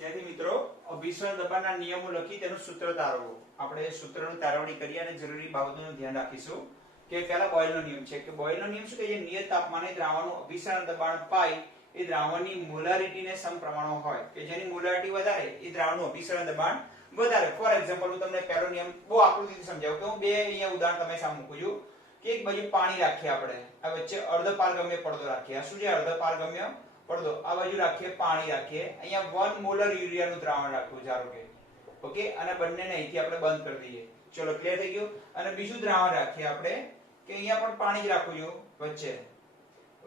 વિદ્યાર્થી મિત્રો અભિસરણ દબાણના નિયમો લખી તેનું સૂત્ર તારવો. આપણે સૂત્રનું તારવણી કરી અને જરૂરી બાબતોનું ધ્યાન રાખીશું. કે પહેલા બોયલનો નિયમ છે કે બોયલનો નિયમ શું કહે છે? નિયત તાપમાને દ્રાવણનું અભિસરણ દબાણ પાઈ એ દ્રાવણની મોલારિટીને સમપ્રમાણમાં હોય કે જેની મોલારિટી વધારે એ દ્રાવણનું અભિસરણ દબાણ વધારે. ફોર એક્ઝામ્પલ હું તમને પહેલો નિયમ બહુ આકૃતિથી સમજાવું કે હું બે અહીંયા ઉદાહરણ તમે સામે મૂકું છું કે એક બાજુ પાણી રાખીએ આપણે, આ વચ્ચે અર્ધપારગમ્ય પડદો રાખીએ. આ શું છે? અર્ધપારગમ્ય પડદો. આ બાજુ રાખીએ પાણી રાખીએ, અહીંયા 1 મોલર યુરિયાનું દ્રાવણ રાખવું ધારો કે, ઓકે, અને બંનેને અહીંથી આપણે બંધ કરી દઈએ. ચલો ક્લિયર થઈ ગયું. અને બીજું દ્રાવણ રાખીએ આપણે કે અહીંયા પણ પાણી જ રાખવું જો વચ્ચે,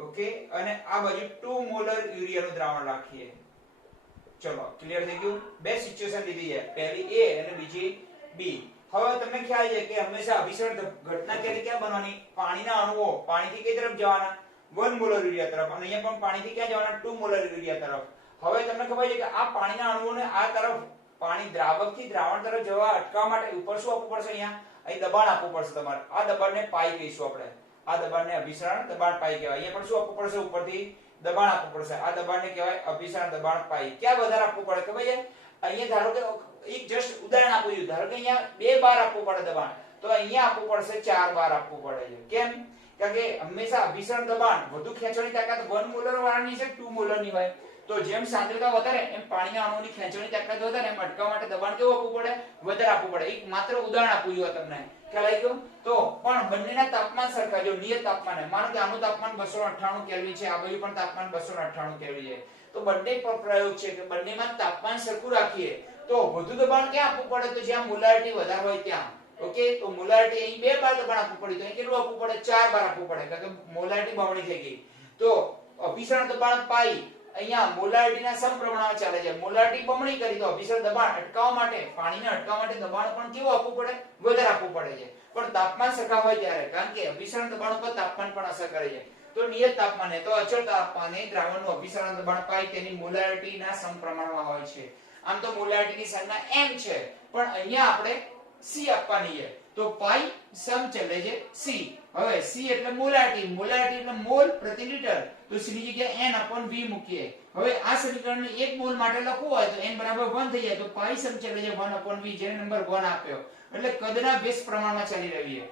ઓકે, અને આ બાજુ 2 મોલર યુરિયાનું દ્રાવણ રાખીએ. ચલો ક્લિયર થઈ ગયું. બે સિચ્યુએશન લીધી છે, પહેલી A અને બીજી B. હવે તમને ખ્યાલ છે કે હંમેશા અભિસરણ ઘટના ક્યાં બનવાની? પાણીના અણુઓ પાણીથી કઈ તરફ જવાના? 1 મોલર યુરિયા તરફ. અને અહીંયા પણ પાણીથી ક્યાં જવાના? 2 મોલર યુરિયા તરફ. હવે તમને ખબર છે કે આ પાણીના અણુઓને આ તરફ પાણી દ્રાવકથી દ્રાવણ તરફ જવા અટકાવવા માટે ઉપર શું આપવું પડશે? અહીંયા અહીં દબાણ આપવું પડશે તમારે. આ દબાણને પાઈ કહીશું આપણે. આ દબાણને અભિસરણ દબાણ પાઈ કહેવાય. અહીંયા પણ શું આપવું પડશે? ઉપરથી દબાણ આપવું પડશે. આ દબાણને કહેવાય અભિસરણ દબાણ પાઈ. ક્યાં વધારે આપવું પડે ખબર છે? અહીંયા ધારો કે એક જસ્ટ ઉદાહરણ આપું છું, ધારો કે અહીંયા 2 બાર આપવું પડે દબાણ, તો અહીંયા આપવું પડશે 4 બાર આપવું પડે છે. કેમ? કારણ કે હંમેશા અભિસરણ દબાણ વધુ ખેંચવાની તાકાત 1 મોલર વાળાની છે, 2 મોલર ની હોય. તો જેમ સાંદ્રતા વધારે એમ પાણીના અણુઓની ખેંચવાની તાકાત વધારે, એમ અટકાવવા માટે દબાણ કેવું આપવું પડે? વધારે આપવું પડે. એક માત્ર ઉદાહરણ આપું છું તમને, ખ્યાલ આવી ગયો? તો પણ બંનેના તાપમાન સરખા, જો નિયત તાપમાને માનો કે આનું તાપમાન 298 કેલ્વિન છે, આ બાજુ પણ તાપમાન 298 કેલ્વિન છે, તો બંને પર પ્રયોગ છે કે બંનેમાં તાપમાન સરખું રાખીએ તો વધુ દબાણ ક્યાં આપવું પડે? તો જ્યાં મોલારિટી વધારે હોય ત્યાં. ઓકે, તો મોલારિટી અહીં 2 બાર દબાણ આપવું પડે, તો અહીં કેટલું આપવું પડે? 4 બાર આપવું પડે, કારણ કે મોલારિટી બમણી થઈ ગઈ. તો અભિસરણ દબાણ પાઈ અહીંયા મોલારિટીના સમપ્રમાણમાં ચાલે છે. મોલારિટી બમણી કરી તો અભિસરણ દબાણ અટકાવવા માટે, પાણીને અટકાવવા માટે દબાણ પણ કેવું આપવું પડે? વધારે આપવું પડે છે. પણ તાપમાન સરખા હોય ત્યારે, કારણ કે અભિસરણ દબાણ પર તાપમાન પણ અસર કરે છે. તો નિયત તાપમાને, તો અચળ તાપમાને દ્રાવણનું અભિસરણ દબાણ પાઈ તેની મોલારિટીના સમપ્રમાણમાં હોય છે. આમ તો મોલારિટીની સંજ્ઞા m છે, પણ અહીંયા આપણે c આપવાની છે. તો પાઈ સમચલે છે c. હવે c એટલે મોલારિટી, મોલારિટી એટલે મોલ પ્રતિ લિટર, તો c ની જગ્યાએ n/v મૂકીએ. હવે આ સમીકરણને 1 મોલ માટે લખવું હોય તો n બરાબર 1 થઈ જાય, તો પાઈ સમચલે છે 1/v, જેને નંબર 1 આપ્યો. એટલે કદના બેઝ પ્રમાણમાં ચાલી રહી છે.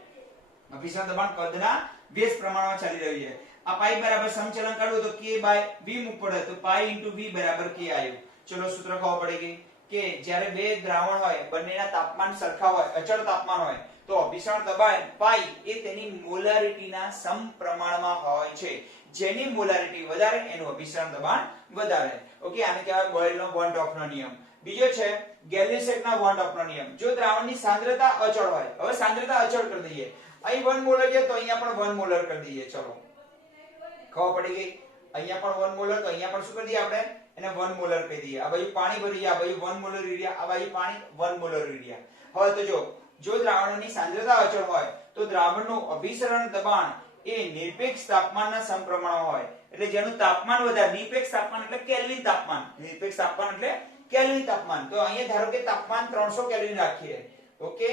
અભિસરણ દબાણ કદના બેઝ પ્રમાણમાં ચાલી રહી છે. આ પાઈ બરાબર સમચલન કાઢવું તો k/v મૂકવું પડે, તો પાઈ * v બરાબર k આવ્યું. ચલો સૂત્ર ખબર પડી ગઈ કે જ્યારે બે દ્રાવણ હોય, બંનેના તાપમાન સરખા હોય, અચળ તાપમાન હોય, તો અભિસરણ દબાણ પાઈ એ તેની મોલારિટીના સમપ્રમાણમાં હોય છે. જેની મોલારિટી વધારે એનું અભિસરણ દબાણ વધારે. ઓકે, આને કહેવાય બોયલનો વન ડોફનો નિયમ. બીજો છે ગેલિસેકના વન ડોફનો નિયમ. જો દ્રાવણની સાંદ્રતા અચળ હોય, હવે સાંદ્રતા અચળ કરી દઈએ, અહીં 1 મોલર છે તો અહીંયા પણ 1 મોલર કરી દઈએ. ચલો ખબર પડી ગઈ. અહીંયા પણ 1 મોલર, તો અહીંયા પણ શું કરી દઈએ આપણે? એને 1 મોલર કહી દઈએ. આ બાજુ પાણી ભરીએ, આ બાજુ 1 મોલર યુરિયા, આ બાજુ પાણી 1 મોલર યુરિયા. હવે તો જો દ્રાવણની સાંદ્રતા અચળ હોય તો દ્રાવણનું અભિસરણ દબાણ એ નિરપેક્ષ તાપમાનના સમપ્રમાણમાં હોય. એટલે જેનું તાપમાન વધારે, નિરપેક્ષ તાપમાન એટલે કેલ્વિન તાપમાન, નિરપેક્ષ તાપમાન એટલે કેલ્વિન તાપમાન. તો અહીંયા ધારો કે તાપમાન 300 કેલ્વિન રાખીએ, ઓકે,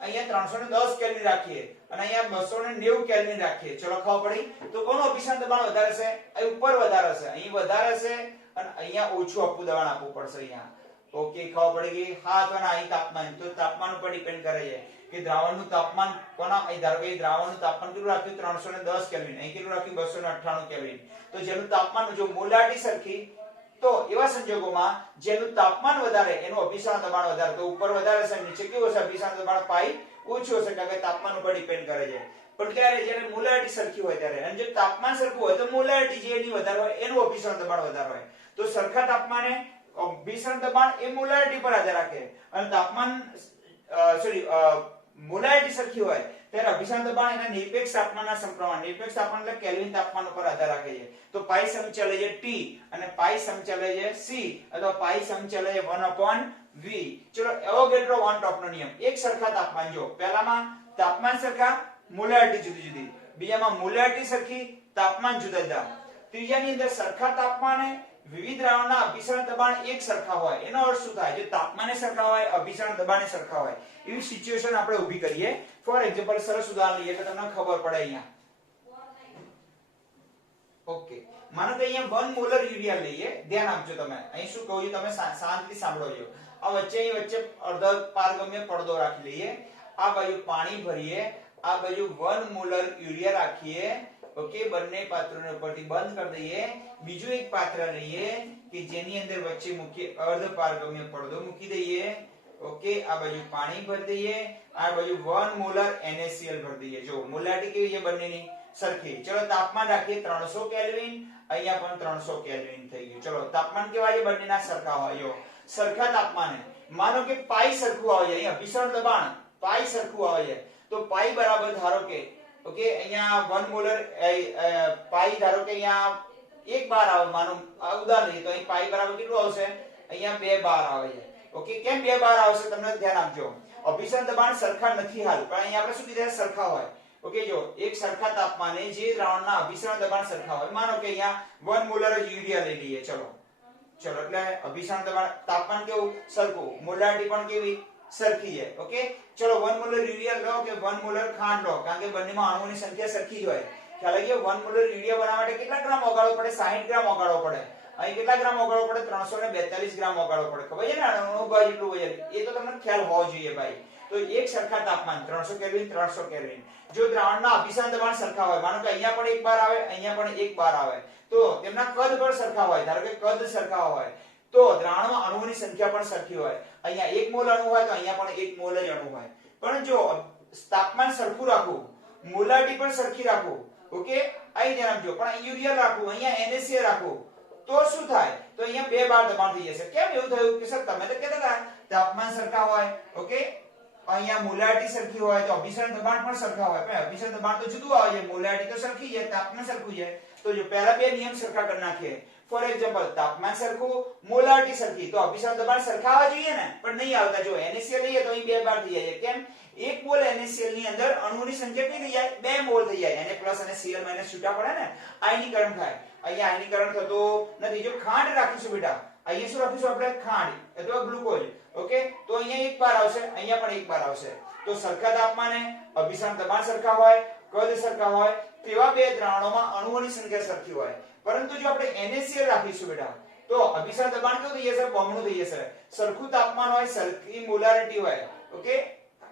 અહીંયા 310 કેલ્વિન રાખીએ અને અહીંયા 290 કેલ્વિન રાખીએ. ચલો ખબર પડી. તો કોનું અભિસરણ દબાણ વધારે છે? અહીં ઉપર વધારે છે, અહીં વધારે છે, અને અહીંયા ઓછું આપવું દબાણ આપવું પડશે અહીંયા. ઓકે, ખબર પડી ગઈ. હા અથવા અહીં તાપમાન, તો તાપમાન ઉપર ડિપેન્ડ કરે છે કે દ્રાવણનું તાપમાન કોના, અહીં ધારો કે દ્રાવણનું તાપમાન કેટલું રાખ્યું? 310 કેલ્વિન. અહીં કેટલું રાખ્યું? 298 કેલ્વિન. તો જેનું તાપમાન, જો મોલારિટી સરખી, તો એવા સંજોગોમાં જેનું તાપમાન વધારે એનું અભિસરણ દબાણ વધારે. તો ઉપર વધારે છે, નીચે કેવું હશે? અભિસરણ દબાણ પાઈ ઓછું હશે, કારણ કે તાપમાન ઉપર ડિપેન્ડ કરે છે. પણ ક્યારે? જ્યારે મોલારિટી સરખી હોય ત્યારે. અને જો તાપમાન સરખું હોય તો મોલારિટી જેની વધારે હોય એનું અભિસરણ દબાણ વધારે હોય. તો સરખા તાપમાને અભિસરણ દબાણ એ મોલારિટી પર આધાર રાખે, અને તાપમાન મોલારિટી સરખી હોય ત્યારે અભિસરણ દબાણ એના નિરપેક્ષ તાપમાનના સમપ્રમાણ, નિરપેક્ષ તાપમાન એટલે કેલ્વિન તાપમાન ઉપર આધાર રાખે છે. તો પાઈ સમચલે છે t અને પાઈ સમચલે છે c, અથવા પાઈ સમચલે છે 1/v. ચલો એવોગેડ્રો વન ડોફનો નિયમ. એક સરખા તાપમાન, જો પહેલામાં તાપમાન સરખા, મોલારિટી જુદી જુદી, બીજામાં મોલારિટી સરખી, તાપમાન જુદા જુદા, ત્રીજાની અંદર સરખા તાપમાને વિવિધ દ્રાવણના અભિસરણ દબાણ એક સરખા હોય. એનો અર્થ શું થાય? જો તાપમાને સરખા હોય, અભિસરણ દબાણે સરખા હોય, એવી સિચ્યુએશન આપણે ઊભી કરીએ. ફોર એક્ઝામ્પલ સરસ ઉદાહરણ લઈએ તો તમને ખબર પડે. અહીંયા ઓકે, માનો કે અહીંયા 1 મોલર યુરિયા લઈએ, ધ્યાન આપજો તમે અહીં શું કહું છું તમે શાંતિથી સાંભળો. આ વચ્ચે અર્ધ પારગમ્ય પડદો રાખી લઈએ, આ બાજુ પાણી ભરીએ, આ બાજુ 1 મોલર યુરિયા રાખીએ. ઓકે, બંને પાત્રોને ઉપરથી બંધ કરી દઈએ. બીજું એક પાત્ર લઈએ કે જેની અંદર વચ્ચે મૂકીએ અર્ધ પારગમ્ય પડદો મૂકી દઈએ. ઓકે, આ બાજુ પાણી ભરી દઈએ, આ બાજુ 1 મોલર NaCl ભરી દઈએ. જો મોલારિટી કેવી છે બંનેની? સરખી. ચલો તાપમાન રાખીએ 300 કેલ્વિન, અહીંયા પણ 300 કેલ્વિન થઈ ગયું. ચલો તાપમાન કેવા છે બંનેના? સરખા હોય. જો સરખા તાપમાને માનો કે પાઈ સરખું આવે છે, અહીંયા અભિસરણ દબાણ પાઈ સરખું આવે છે, તો પાઈ બરાબર ધારો કે ઓકે અહીંયા 1 મોલર પાઈ ધારો કે અહીંયા 1 બાર આવે, માનો ઉદાહરણ લઈએ તો અહીં પાઈ બરાબર કેટલું આવશે? અહીંયા 2 બાર આવે છે. ઓકે, કેમ 2 બાર આવશે તમને ધ્યાન આપજો. અભિસરણ દબાણ સરખા નથી હાલ, પણ અહીંયા આપણે શું કીધું? સરખા હોય. ઓકે, જો એક સરખા તાપમાને જે દ્રાવણના અભિસરણ દબાણ સરખા હોય, માનો કે અહીંયા 1 મોલર યુરિયા લઈ લઈએ. ચલો એટલે અભિસરણ દબાણ તાપમાન કેવું? સરખું. મોલારિટી પણ કેવી? સરખી છે. ઓકે, ચલો 1 મોલર યુરિયા લો કે 1 મોલર ખાંડ લો, કારણ કે બંનેમાં અણુઓની સંખ્યા સરખી જ હોય. ખ્યાલ આવી ગયો? 1 મોલર યુરિયા બનાવવા માટે કેટલા ગ્રામ ઓગાળવો પડે? 60 ગ્રામ ઓગાળવો પડે. અહીં કેટલા ગ્રામ ઓગાળવો પડે? 342 ગ્રામ ઓગાળવો પડે. ખબર છે ને અણુ ભાગ એટલું વજન? એ તો તમને ખ્યાલ હોવો જોઈએ ભાઈ. તો એક સરખા તાપમાન 300 કેલ્વિન 300 કેલ્વિન. જો દ્રાવણના અભિસરણ દબાણ સરખા હોય, માનો કે અહીંયા પણ 1 બાર આવે, અહીંયા પણ 1 બાર આવે, તો તેમના કદ પણ સરખા હોય. ધારો કે કદ સરખા હોય તો દ્રાવણમાં અણુઓની સંખ્યા પણ સરખી હોય. અહીંયા 1 મોલ અણુ હોય તો અહીંયા પણ 1 મોલ જ અણુ હોય. પણ જો તાપમાન સરખું રાખવું, મોલારિટી પણ સરખી રાખવું, ઓકે અહીં ધ્યાન આપજો, પણ યુરિયા રાખવું, અહીંયા NaCl રાખવું, તો શું થાય? તો અહીંયા 2 બાર દબાણ થઈ જશે. કેમ એવું થયું? કે સર તમે તો કહેતા હતા તાપમાન સરખા હોય, ઓકે અહીંયા મોલારિટી સરખી હોય તો અભિસરણ દબાણ પણ સરખા હોય. પણ અભિસરણ દબાણ તો જુદું આવે છે, મોલારિટી તો સરખી છે, તાપમાન સરખું છે. તો જો પહેલા બે નિયમ સરખા કરી નાખીએ. ફોર એક્ઝામ્પલ, તાપમાન સરખું, મોલારિટી સરખી, તો અભિસરણ દબાણ સરખા આવવા જોઈએ ને, પણ નહીં આવતા. જો NaCl લઈએ તો અહીં 2 બાર થઈ જાય. કેમ? 1 મોલ NaCl ની અંદર અણુઓની સંખ્યા કેટલી થઈ જાય? 2 મોલ થઈ જાય. Na+ અને Cl- છૂટા પડે ને, આયનીકરણ થાય. અહીંયા આયનીકરણ થતું નથી. જો ખાંડ રાખીશું બેટા, અહીંયા શું રાખીશું આપણે? ખાંડ અથવા ગ્લુકોઝ. ઓકે, તો અહીંયા 1 બાર આવશે, અહીંયા પણ 1 બાર આવશે. તો સરખા તાપમાને અભિસરણ દબાણ સરખા હોય, કદ સરખા હોય, તેવા બે દ્રાવણોમાં અણુઓની સંખ્યા સરખી હોય. પરંતુ જો આપણે NaCl રાખીશું બેટા, તો અભિસરણ દબાણ કેવું થઈ જશે? બમણું થઈ જશે. સરખું તાપમાન હોય, સરખી મોલારિટી હોય. ઓકે,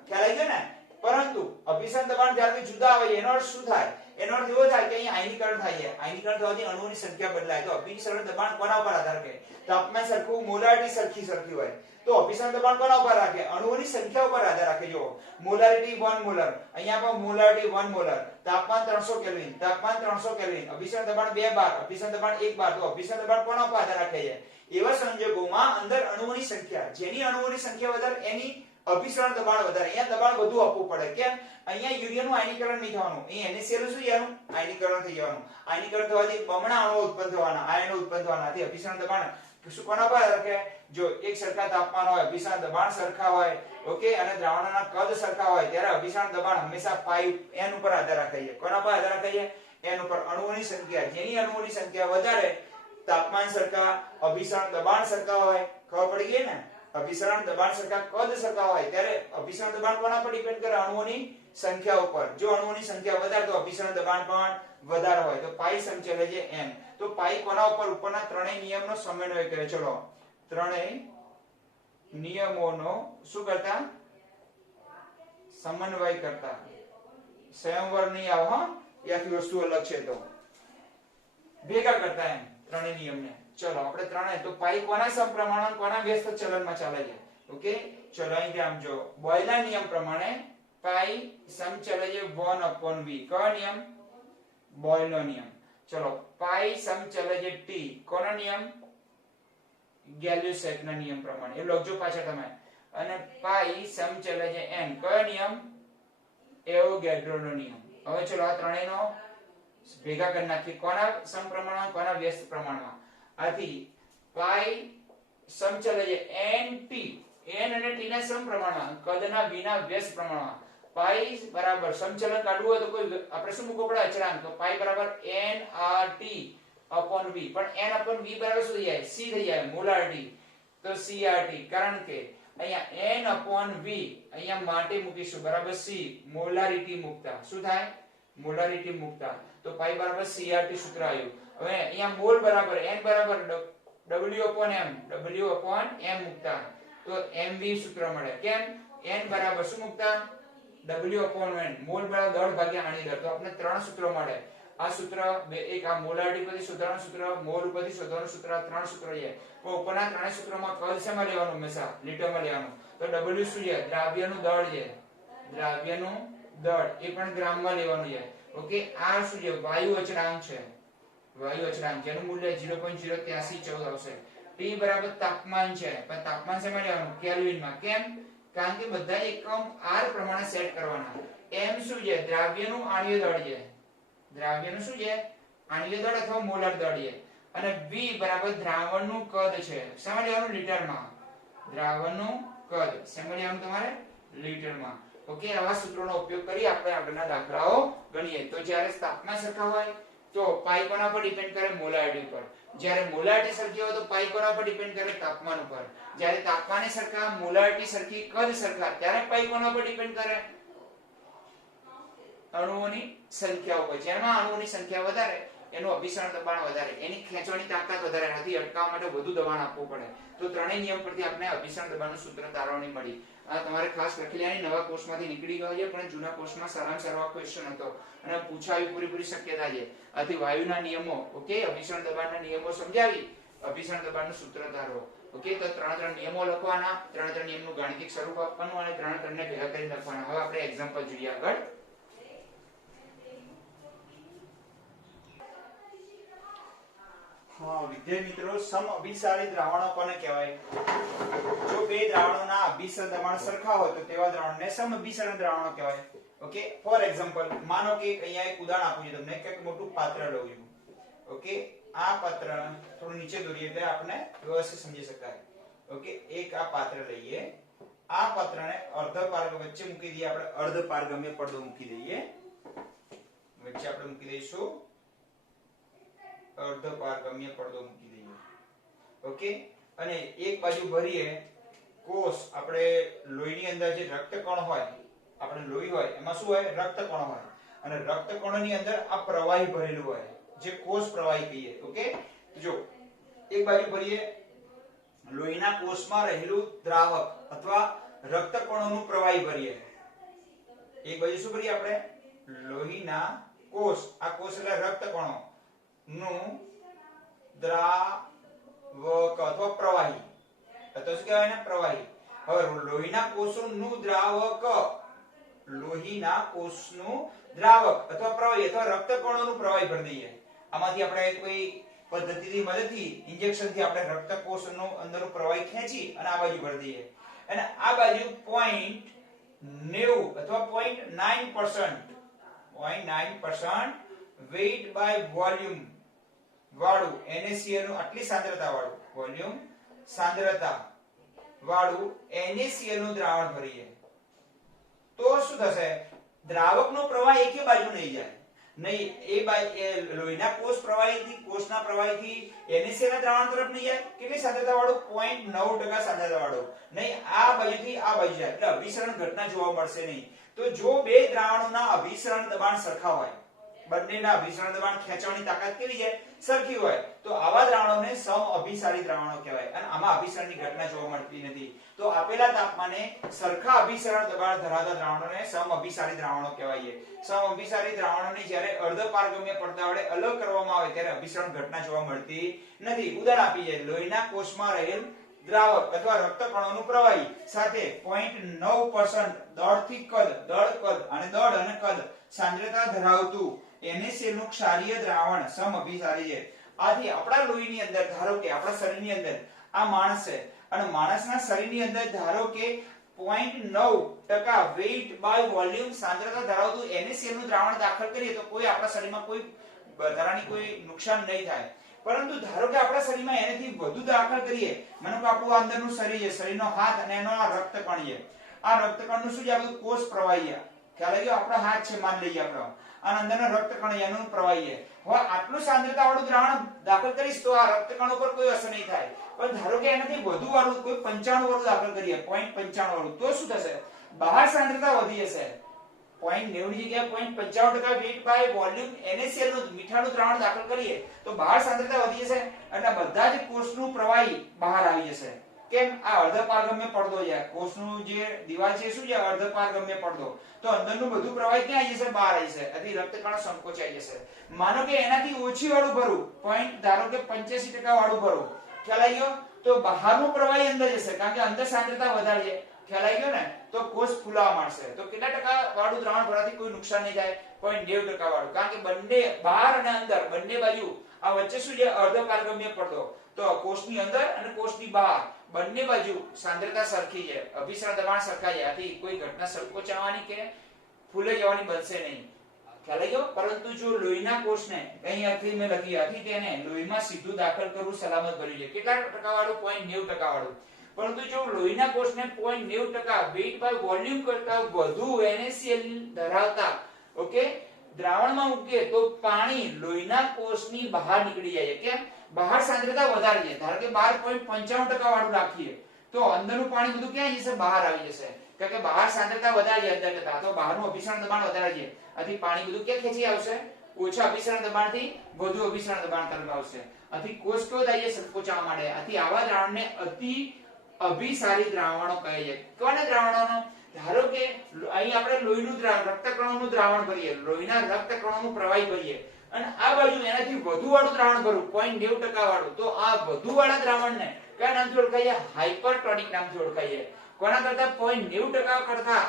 ખ્યાલ આવી ગયો ને? પરંતુ અભિસરણ દબાણ જ્યારે જુદા આવે છે, એનો અર્થ શું થાય? એનો અર્થ એવો થાય કે અહીં આયનીકરણ થાય છે. આયનીકરણ થવાથી અણુઓની સંખ્યા બદલાય. તો અભિસરણ દબાણ કોના ઉપર આધાર રાખે? તાપમાન સરખું, મોલારિટી સરખી હોય. તો અભિસરણ દબાણ કોના ઉપર રાખે? અણુઓની સંખ્યા ઉપર આધાર રાખે. જો મોલારિટી 1 મોલર, અહીંયા પણ મોલારિટી 1 મોલર, તાપમાન 300 કેલ્વિન, તાપમાન 300 કેલ્વિન, અભિસરણ દબાણ 2 બાર, અભિસરણ દબાણ 1 બાર. તો અભિસરણ દબાણ કોના ઉપર આધાર રાખે છે? એવા સંજોગોમાં અંદર અણુઓની સંખ્યા, જેની અણુઓની સંખ્યા વધારે એની અભિસરણ દબાણ વધારે. અહીંયા દબાણ વધુ આપવું પડે. કેમ? અહીંયા યુરિયાનું આયનીકરણ નહીં થવાનું, અહીં NaCl શું થવાનું? આયનીકરણ થઈ જવાનું. આયનીકરણ થવાથી બમણા અણુઓ ઉત્પન્ન થવાના, આયનો ઉત્પન્ન થવાના. આથી અભિસરણ દબાણ શું કોના પર રાખે? જો એક સરખા તાપમાન હોય, અભિસરણ દબાણ સરખા હોય, ઓકે, અને દ્રાવણોના કદ સરખા હોય, ત્યારે અભિસરણ દબાણ હંમેશા પાઈ n ઉપર આધાર રાખે છે. કોના પર આધાર રાખે છે? n ઉપર. અણુઓની સંખ્યા, જેની અણુઓની સંખ્યા વધારે, તાપમાન સરખા, અભિસરણ દબાણ સરખા હોય, ખબર પડી ગઈ ને? અભિસરણ દબાણ સરખા, કદ સરખા હોય, ત્યારે અભિસરણ દબાણ કોના પર ડિપેન્ડ કરે? અણુઓની સંખ્યા ઉપર. જો અણુઓની સંખ્યા વધારે તો અભિસરણ દબાણ પણ વધારે હોય. તો પાઈ સમચલે છે n. તો પાઈ કોના ઉપર? ઉપરના ત્રણેય નિયમનો સમન્વય કરે. ચલો ત્રણેય નિયમોનો શું કરતા? સમન્વય કરતા. સંયમવર નહીં આવો, હા, એ આખી વસ્તુ અલગ છે. તો ભેગા કરતા એમ ત્રણેય નિયમને. ચલો આપણે ત્રણેય, તો પાઈ કોના સમપ્રમાણ, કોના વ્યસ્ત ચલનમાં ચાલે છે? ઓકે, ચલો અહીં આમ જો બોયલના નિયમ પ્રમાણે પાઈ સમચલે છે 1/v. કયો નિયમ? બોયલનો નિયમ. ચલો પાઈ સમચલે છે t. કોનો નિયમ? ગેલ્યુસેકના નિયમ પ્રમાણે. એ લખજો પાછા તમે. અને પાઈ સમચલે છે n. કયો નિયમ? એવોગાડ્રોનો નિયમ. હવે ચલો આ ત્રણેયનો ભેગા કરી નાખીએ. કોના સમપ્રમાણમાં, કોના વ્યસ્ત પ્રમાણમાં? આથી પાઈ સમચલે છે nt, n અને t ના સમપ્રમાણમાં, કદના v ના વ્યસ્ત પ્રમાણમાં. પાઈ બરાબર સમચલન કાઢવું હોય તો કોઈ આપણે શું મૂકવું પડે? અચળાંક. તો પાઈ બરાબર nRT/v. પણ n/v બરાબર શું થઈ જાય? c થઈ જાય, મોલારિટી. તો CRT. કારણ કે અહીંયા n/v અહીંયા માટે મૂકીશું બરાબર c, મોલારિટી મૂકતા શું થાય? મોલારિટી મૂકતા તો પાઈ બરાબર CRT સૂત્ર આવ્યું. હવે અહીંયા મોલ બરાબર n બરાબર W/m મૂકતા તો mv સૂત્ર મળે. કેમ? n બરાબર શું મૂકતા W/n મોલ બરાબર દળ ભાગ્યા આણી દર. તો આપણે ત્રણ સૂત્રો મળે. આ સૂત્ર એક આ મોલારિટી પરથી શોધવાનું સૂત્ર, મોલ પરથી શોધવાનું સૂત્ર, ત્રણ સૂત્રો છે. તો ઉપરના ત્રણેય સૂત્રોમાં કદ શેમાં લેવાનું? હંમેશા લીટરમાં લેવાનું. તો W શું છે? દ્રાવ્યનું દળ છે. દ્રાવ્યનું દળ એ પણ ગ્રામમાં લેવાનું છે. ઓકે. R શું છે? વાયુ અચળાંક છે. વાયુ અચળાંક જેનું મૂલ્ય 0.08314 આવશે. T બરાબર તાપમાન છે. પણ તાપમાન શેમાં લેવાનું? કેલ્વિનમાં. કેમ? કારણ કે બધા એકમ R પ્રમાણે સેટ કરવાના. M શું છે? દ્રાવ્યનું આણ્વીય દળ છે. દ્રાવ્યનું શું છે? આણ્વીય દળ અથવા મોલર દળ છે. અને V બરાબર દ્રાવણનું કદ છે. શેમાં લેવાનું? લીટરમાં. દ્રાવણનું કદ શેમાં લેવાનું તમારે? લીટરમાં. ઓકે. આવા સૂત્રોનો ઉપયોગ કરી આપણે આગળના દાખલાઓ ગણીએ. તો જ્યારે તાપમાન સરખા હોય તો પાઈ કોના પર ડિપેન્ડ કરે? મોલારિટી પર. જ્યારે મોલારિટી સરખી હોય તો પાઈ કોના પર ડિપેન્ડ કરે? તાપમાન ઉપર. જ્યારે તાપમાન સરખા, મોલારિટી સરખી, કદ સરખા, ત્યારે પાઈ કોના પર ડિપેન્ડ કરે? અણુઓની સંખ્યા ઉપર. જેમાં અણુઓની સંખ્યા વધારે એનું અભિસરણ દબાણ વધારે, એની ખેંચવાની તાકાત વધારે, એનાથી અટકાવવા માટે વધુ દબાણ આપવું પડે. તો ત્રણેય નિયમ પરથી આપણે અભિસરણ દબાણનું સૂત્ર તારવણી મળી. આ તમારે ખાસ લખી લેવાની. નવા કોર્સમાંથી નીકળી ગયો છે પણ જૂના કોર્સમાં સારામાં સારો ક્વેશ્ચન હતો અને પૂછાવી પૂરી શક્યતા છે. આથી વાયુના નિયમો, ઓકે, અભિસરણ દબાણના નિયમો સમજાવી અભિસરણ દબાણનું સૂત્ર તારવો. ઓકે. તો ત્રણ નિયમો લખવાના, ત્રણ નિયમનું ગાણિતિક સ્વરૂપ આપવાનું અને ત્રણને ભેગા કરીને લખવાના. હવે આપણે એક્ઝામ્પલ જોઈએ આગળ. વિદ્યાર્થી મિત્રો, સમઅભિસારી દ્રાવણો કોને કહેવાય? જો બે દ્રાવણોના અભિસરણ દબાણ સરખા હોય તો તેવા દ્રાવણને સમઅભિસરણ દ્રાવણો કહેવાય. ઓકે. ફોર એક્ઝામ્પલ, માનો કે અહીંયા એક ઉદાહરણ આપું છું તમને કે મોટું પાત્ર લઉં છું. ઓકે. આ પાત્ર થોડું નીચે દોરીએ એટલે આપણે વ્યવસ્થિત સમજી શકાય. ઓકે. એક આ પાત્ર લઈએ. આ પાત્રને અર્ધ પારગમ્ય વચ્ચે મૂકી દઈએ. આપણે અર્ધ પારગમ્ય પડદો મૂકી દઈએ. વચ્ચે આપણે મૂકી દઈશું અર્ધ પારગમ્ય પડદો મૂકી દઈએ. ઓકે. અને એક બાજુ ભરીએ કોષ. આપણે લોહીની અંદર જે રક્તકણ હોય, આપણે લોહી હોય એમાં શું હોય? રક્તકણ હોય. અને રક્તકણોની અંદર આ પ્રવાહી ભરેલું હોય જે કોષ પ્રવાહી કહીએ. ઓકે. જો એક બાજુ ભરીએ લોહીના કોષમાં રહેલું દ્રાવક અથવા રક્તકણોનું પ્રવાહી ભરીએ. એક બાજુ શું ભરીએ આપણે? લોહીના કોષ. આ કોષ એટલે રક્તકણો નું દ્રાવક અથવા પ્રવાહી. તો શું કહેવાય ને? પ્રવાહી. હવે લોહીના કોષોનું દ્રાવક, લોહીના કોષનું દ્રાવક અથવા પ્રવાહી અથવા રક્તકણોનું પ્રવાહી ભરી દઈએ. આમાંથી આપણે કોઈ પદ્ધતિની મદદથી, ઇન્જેક્શનથી આપણે રક્તકોષનું અંદરનું પ્રવાહી ખેંચી અને આ બાજુ ભરી દઈએ. અને આ બાજુ 0.90 અથવા 0.9% weight by volume વાળું NaCl નું, આટલી સાંદ્રતા વાળું, વોલ્યુમ સાંદ્રતા વાળું NaCl નું દ્રાવણ ભરીએ. તો શું થશે? દ્રાવકનો પ્રવાહ એકે બાજુ નહીં જાય. નહીં એ લોહીના કોષ પ્રવાહીથી, કોષના પ્રવાહીથી NaCl ના દ્રાવણ તરફ નહીં જાય. કેટલી સાંદ્રતા વાળું? 0.9% સાંદ્રતા વાળું. નહીં આ બાજુથી આ બાજુ જાય. એટલે અભિસરણ ઘટના જોવા મળશે નહીં. તો જો બે દ્રાવણોના અભિસરણ દબાણ સરખા હોય, બંનેના અભિસરણ દબાણ ખેંચવાની તાકાત કેવી છે? સરખી હોય, તો આવા દ્રાવણોને સમઅભિસારી દ્રાવણો કહેવાય. અને આમાં અભિસરણની ઘટના જોવા મળતી નથી. તો આપેલા તાપમાને સરખા અભિસરણ દબાણ ધરાવતા દ્રાવણોને સમઅભિસારી દ્રાવણો કહેવાય છે. સમઅભિસારી દ્રાવણોને જ્યારે અર્ધ પારગમ્ય પડદા વડે અલગ કરવામાં આવે ત્યારે અભિસરણ ઘટના જોવા મળતી નથી. ઉદાહરણ આપીએ. લોહીના કોષમાં રહેલ દ્રાવક અથવા રક્તકણોનું પ્રવાહી સાથે 0.9% દળથી કદ, દળ, કદ અને દળ અને કદ સાંદ્રતા ધરાવતું NaCl નું ક્ષારીય દ્રાવણ સમઅભિસારી છે. આથી આપણા લોહીની અંદર, ધારો કે આપણા શરીરની અંદર આ માણસ છે અને માણસના શરીરની અંદર ધારો કે 0.9% weight by volume સાંદ્રતા ધરાવતું NaCl નું દ્રાવણ દાખલ કરીએ તો કોઈ આપણા શરીરમાં કોઈ વધારાની કોઈ નુકસાન નહીં થાય. પરંતુ ધારો કે આપણા શરીરમાં એનાથી વધુ દાખલ કરીએ, માનો કે આપણું અંદરનું શરીર છે, શરીરનો હાથ અને એનો આ રક્તકણ છે. આ રક્તકણનું શું છે? આ બધું કોષ પ્રવાહી. ખ્યાલ આવી ગયો? આપણો હાથ છે માન લઈએ આપણો, અને અંદરનો રક્તકણ એનું પ્રવાહી છે. હવે આટલું સાંદ્રતા વાળું દ્રાવણ દાખલ કરીશ તો આ રક્તકણ ઉપર કોઈ અસર નહીં થાય. પણ ધારો કે એનાથી વધુ વાળું, કોઈ 95 વાળું દાખલ કરીએ, 0.95 વાળું, તો શું થશે? બહાર સાંદ્રતા વધી જશે. 0.90 ની જગ્યાએ 0.55% વેઇટ બાય વોલ્યુમ NaCl નું મીઠાનું દ્રાવણ દાખલ કરીએ તો બહાર સાંદ્રતા વધી જશે અને બધા જ કોષનું પ્રવાહી બહાર આવી જશે. કેમ? આ અર્ધપારગમ્ય પડદો છે, કોષનું જે દિવાલ છે શું છે? અર્ધપારગમ્ય પડદો. તો અંદરનું બધું પ્રવાહી ક્યાં આવી જશે? બહાર આવી જશે. આથી રક્તકણો સંકોચાઈ જશે. માનો કે એનાથી ઓછી વાળું ભરું, ધારો કે 85% વાળું ભરું, ખ્યાલ આવી ગયો? તો બહારનું પ્રવાહી અંદર જશે કારણ કે અંદર સાંદ્રતા વધારે છે. ખ્યાલ આવી ગયો ને? તો કોષ ફૂલાવા માંડશે. તો કેટલા ટકા વાળું દ્રાવણ ભરવાથી કોઈ નુકસાન નહીં થાય? 0.90% વાળું. કારણ કે બંને બહાર અને અંદર બંને બાજુ આ વચ્ચે શું છે? અર્ધપારગમ્ય પડદો. તો કોષની અંદર અને કોષની બહાર બંને બાજુ સાંદ્રતા સરખી છે, અભિસરણ દબાણ સરખા છે. આથી કોઈ ઘટના સંકોચાવાની કે ફૂલે જવાની બનશે નહીં. ખ્યાલ આવી ગયો? પરંતુ જો લોહીના કોષને અહીંયાથી મેં લખ્યું, આથી તેને લોહીમાં સીધું દાખલ કરવું સલામત ભર્યું છે. કેટલા ટકા વાળું? 0.90% વાળું. પરંતુ જો લોહીના કોષને 0.90% વેઇટ બાય વોલ્યુમ કરતા વધુ NaCl ધરાવતા દ્રાવણમાં મૂકીએ તો પાણી લોહીના કોષની બહાર નીકળી જાય છે. કેમ? બહાર સાંદ્રતા વધારે છે. ધારો કે 12.55% વાળું રાખીએ તો અંદરનું પાણી બધું ક્યાં જશે? બહાર આવી જશે. કારણ કે બહાર સાંદ્રતા વધારે છે અંદર કરતા, તો બહારનું અભિસરણ દબાણ વધારે છે. આથી પાણી બધું ક્યાં ખેંચી આવશે? ઓછા અભિસરણ દબાણથી વધુ અભિસરણ દબાણ તરફ આવશે. આથી કોષ કેવો થાય છે? સંકોચાવા માંડે. આથી આવા દ્રાવણને અતિ અભિસારી દ્રાવણો કહે છે. કોના દ્રાવણોનો? ધારો કે અહીં આપણે લોહીનું દ્રાવણ, રક્તકણોનું દ્રાવણ ભરીએ, લોહીના રક્તકણોનું પ્રવાહી ભરીએ અને આ બાજુ એનાથી વધુ વાળું દ્રાવણ ભરું, 0.90% વાળું, તો આ વધુ વાળા દ્રાવણને કયા નામથી ઓળખાય? હાઇપરટોનિક નામથી ઓળખાય. કોના કરતા? 0.90% કરતા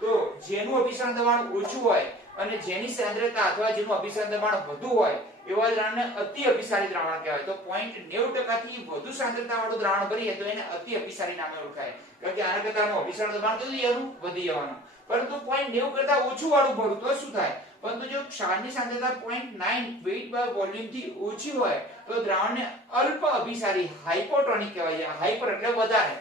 તો જેનું અભિસરણ દબાણ ઓછું હોય અને જેની સાંદ્રતા અથવા જેનું અભિસરણ દબાણ વધુ હોય એવા દ્રાવણને અતિ અભિસારી દ્રાવણ કહેવાય. તો 0.90% થી વધુ સાંદ્રતા વાળું દ્રાવણ ભરીએ તો એને અતિ અભિસારી નામે ઓળખાય. કારણ કે આના કરતા અભિસરણ દબાણ કેટલું જવાનું? વધી જવાનું. પરંતુ 0.90 કરતા ઓછું વાળું ભરું તો શું થાય? પરંતુ જો ક્ષારની સાંદ્રતા 0.9 વેઇટ બાય વોલ્યુમ થી ઓછી હોય તો દ્રાવણને અલ્પ અભિસારી હાઇપોટોનિક કહેવાય છે. હાઇપર એટલે વધારે,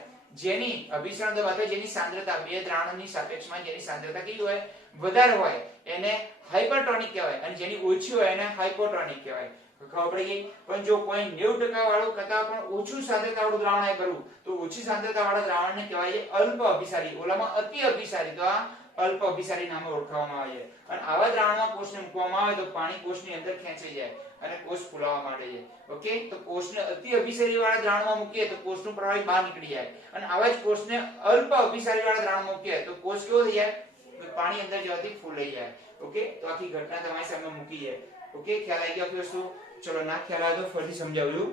જેની અભિસરણ દબાણ અથવા જેની સાંદ્રતા બે દ્રાવણોની સાપેક્ષમાં જેની સાંદ્રતા કેવી હોય? વધારે હોય એને હાઇપરટોનિક કહેવાય અને જેની ઓછી હોય એને હાઇપોટોનિક કહેવાય. ખબર પડી ગઈ? પણ જો 0.90% વાળું કરતા પણ ઓછું સાંદ્રતા વાળું દ્રાવણ આ કરું તો ઓછી સાંદ્રતા વાળા દ્રાવણને કહેવાય છે અલ્પ અભિસારી. ઓલામાં અતિ અભિસારી, તો આ અલ્પ અભિસારી નામે ઓળખાવવામાં આવે છે. અને આવા દ્રાવણમાં કોષને મૂકવામાં આવે તો પાણી કોષની અંદર ખેંચાઈ જાય અને કોષ ફૂલાવા માંડે છે. તો કોષને અતિ અભિસારી વાળા દ્રાવણમાં મૂકીએ તો કોષનું પ્રવાહી બહાર નીકળી જાય અને આવા જ કોષને અલ્પ અભિસારી વાળા દ્રાવણમાં મૂકીએ તો કોષ કેવો થઈ જાય? પાણી અંદર જવાથી ફૂલાઈ જાય. તો આખી ઘટના તમારી સામે મૂકી છે. ખ્યાલ આવી ગયો? વસ્તુ ચલો ના ખ્યાલ આવે તો ફરીથી સમજાવું.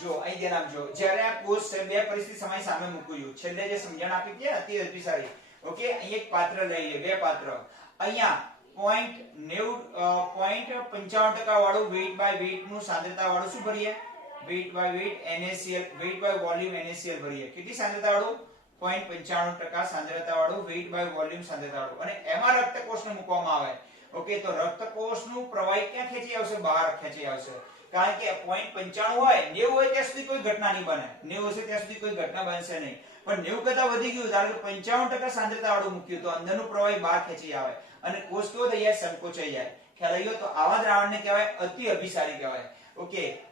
જો અહીં ધ્યાન આપજો. જ્યારે આ કોષ છે, બે પરિસ્થિતિ તમારી સામે મૂક્યું. છેલ્લે જે સમજણ આપી છે અતિ અભિસારી. અહીં એક પાત્ર લઈએ, બે પાત્ર. અહીંયા 0.55% વાળું વેઇટ બાય વેઇટ નું સાંદ્રતા વાળું શું ભરીએ? Weight by weight NaCl, weight by volume NaCl ભરીએ. કેટલી સાંદ્રતા વાળું? 0.95% સાંદ્રતા વાળું વેઇટ બાય વોલ્યુમ સાંદ્રતા વાળું. અને એમાં રક્તકોષને મૂકવામાં આવે. તો રક્તકોષનું પ્રવાહી ક્યાં ખેંચી આવશે? બહાર ખેંચી આવશે. કારણ કે 0.95 હોય, 90 હોય ત્યાં સુધી કોઈ ઘટના નહીં બને. 90 હશે ત્યાં સુધી કોઈ ઘટના બનશે નહીં. પણ 90 કરતા વધી ગયું, ધારો કે 55% સાંદ્રતા વાળું મૂક્યું તો અંદરનું પ્રવાહી બહાર ખેંચી આવે અને કોષ કેવો થઈ જાય? સંકોચાઈ જાય. ખ્યાલ આવી ગયો? તો આવા દ્રાવણને કહેવાય અતિ અભિસારી કહેવાય.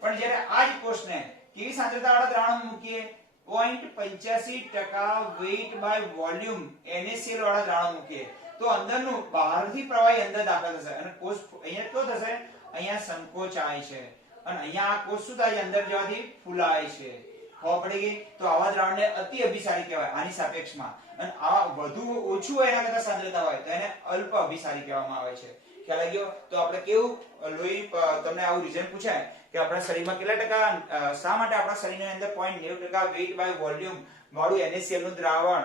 પણ જ્યારે આ જ કોષને કેવી સાંદ્રતા વાળા દ્રાવણમાં મૂકીએ? 0.85% વેઇટ બાય વોલ્યુમ NaCl વાળા દ્રાવણ મૂકીએ તો અંદરનું બહારથી પ્રવાહી અંદર દાખલ થશે અને કોષ અહીંયા કેવો થશે? અહીંયા સંકોચાય છે અને અહીંયા આ કોષ શું થાય છે? અંદર જવાથી ફૂલાય છે. ખબર પડી ગઈ? તો આવા દ્રાવણને અતિ અભિસારી કહેવાય આની સાપેક્ષમાં. અને આ વધુ ઓછું હોય એના કરતા સાંદ્રતા હોય તો એને અલ્પ અભિસારી કહેવામાં આવે છે. ખ્યાલ આવી ગયો? તો આપણે કેવું લોહી, તમને આવું રીઝન પૂછાય કે આપણા શરીરમાં કેટલા ટકા, શા માટે આપણા શરીરની અંદર 0.90% વેઇટ બાય વોલ્યુમ વાળું NaCl નું દ્રાવણ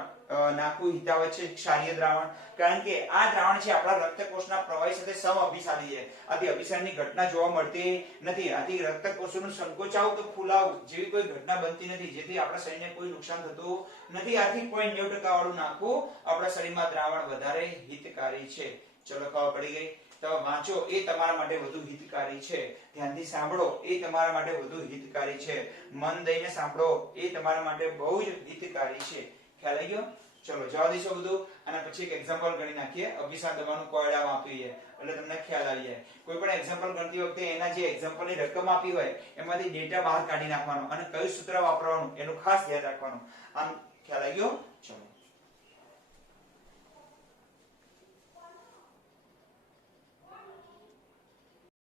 નાખવું હિતાવહ છે? ક્ષારીય દ્રાવણ. કારણ કે આ દ્રાવણ છે આપણા રક્તકોષના પ્રવાહી સાથે સમઅભિસારી છે. આથી અભિસારની ઘટના જોવા મળતી નથી. આથી રક્તકોષોનું સંકોચાવું કે ફૂલાવું જેવી કોઈ ઘટના બનતી નથી, જેથી આપણા શરીરને કોઈ નુકસાન થતું નથી. આથી 0.90% વાળું નાખવું આપણા શરીરમાં દ્રાવણ વધારે હિતકારી છે. ચલો ખબર પડી ગઈ? તો વાંચો, એ તમારા માટે વધુ હિતકારી છે. ધ્યાનથી સાંભળો, એ તમારા માટે વધુ હિતકારી છે. મન દઈને સાંભળો, એ તમારા માટે બહુ જ હિતકારી છે. ખ્યાલ આવી ગયો? ચલો જવા દઈશું બધું અને પછી એક એક્ઝામ્પલ ગણી નાખીએ. અભિસરણ દબાણનું કોયડામાં આપી છે એટલે તમને ખ્યાલ આવી જાય. કોઈ પણ એક્ઝામ્પલ ગણતી વખતે એના જે એક્ઝામ્પલની રકમ આપી હોય એમાંથી ડેટા બહાર કાઢી નાખવાનો અને કયું સૂત્ર વાપરવાનું એનું ખાસ ધ્યાન રાખવાનું. આમ ખ્યાલ આવી ગયો? ચલો.